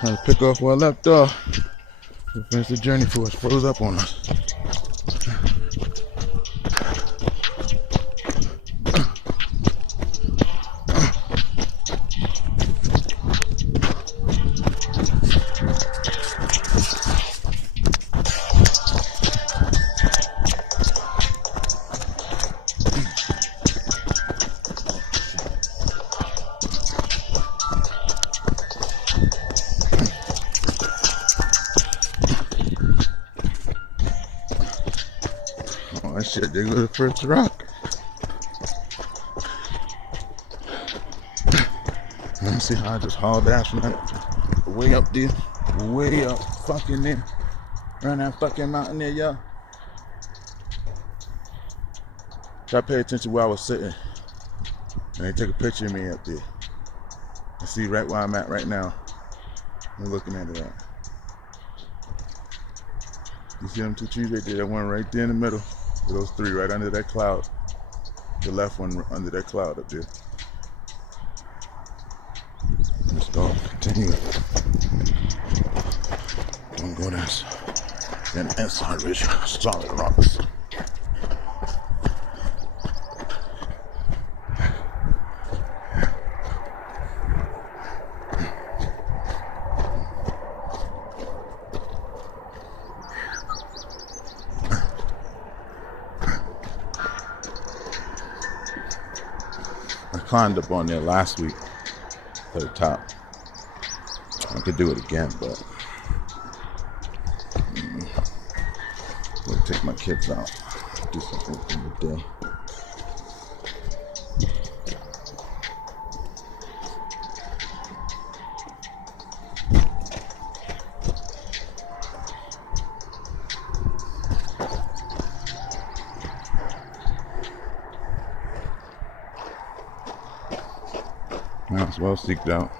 Trying to pick off where I left off. We finished the journey before it froze up on us. Oh, that shit, there goes the first rock. Let me see how I just hauled ass from that way up there. Way up fucking there. Around that fucking mountain there, y'all. Try to pay attention where I was sitting. And they took a picture of me up there. I see right where I'm at right now. I'm looking at it at. You see them two trees right there? That one right there in the middle. Those three right under that cloud. The left one under that cloud up there. Let's go. Continue. Don't go down. Then inside ridge. Solid rocks. I climbed up on there last week to the top. I could do it again, but I'm gonna take my kids out, do something with them today. Now it's well seeked out.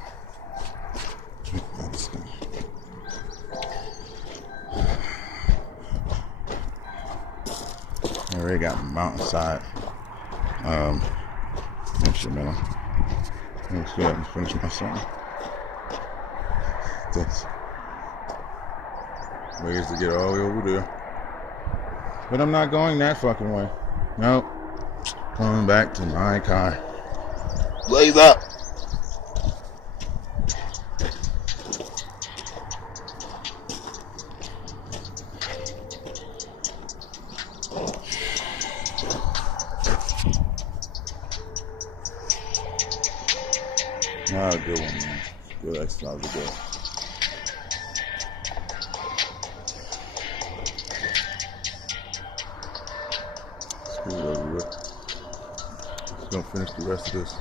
I already got mountainside instrumental. Let's go ahead and finish my song. This ways to get all the way over there. But I'm not going that fucking way. Nope. Coming back to my car. Blaze up! Ah, good one, man. Good exercise to go. Screw it over with. Just gonna finish the rest of this.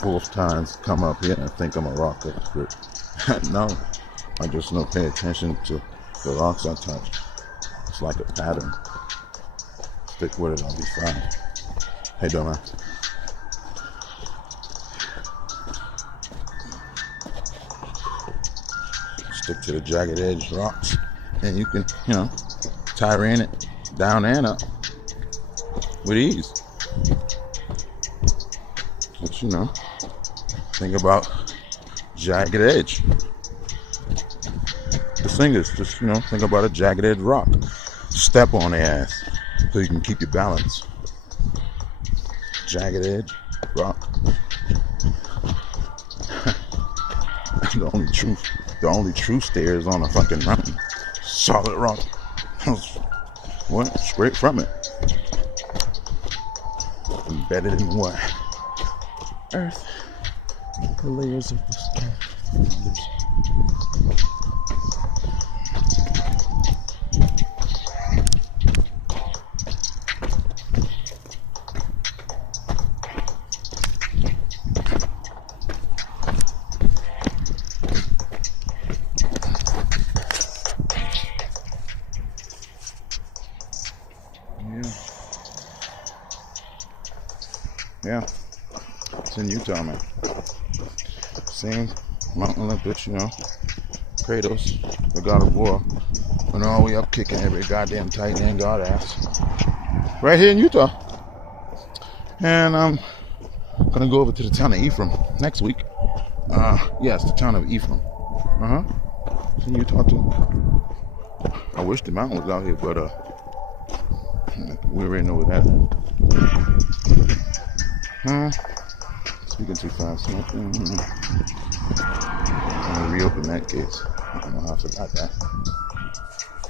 Fourth times come up here and I think I'm a rock expert. No, I just don't pay attention to the rocks I touch. It's like a pattern. Stick with it, I'll be fine. Hey, dumbass. Stick to the jagged edge rocks, and you can, Tyran it down and up with ease. But think about jagged edge. The singers, just think about a jagged edge rock. Step on the ass so you can keep your balance. Jagged edge rock. The only true stair is on a fucking mountain. Solid rock. What? Straight from it. Embedded in what? Earth. The layers of the sky. Yeah, it's in Utah, man. Same Mount Olympus, you know. Kratos, the god of war, went all the way up kicking every goddamn tight end god ass. Right here in Utah. And I'm gonna go over to the town of Ephraim next week. Yes, the town of Ephraim. It's in Utah too. I wish the mountain was out here, but we already know where that is. Speaking too fast. I'm gonna reopen that case. I don't know how I forgot that.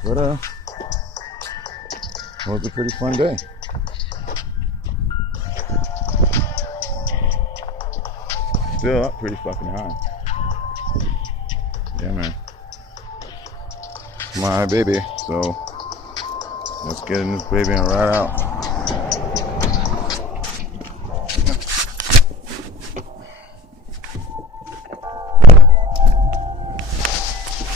But it was a pretty fun day. Still up pretty fucking high. Yeah, man. My baby. So let's get in this baby and ride out.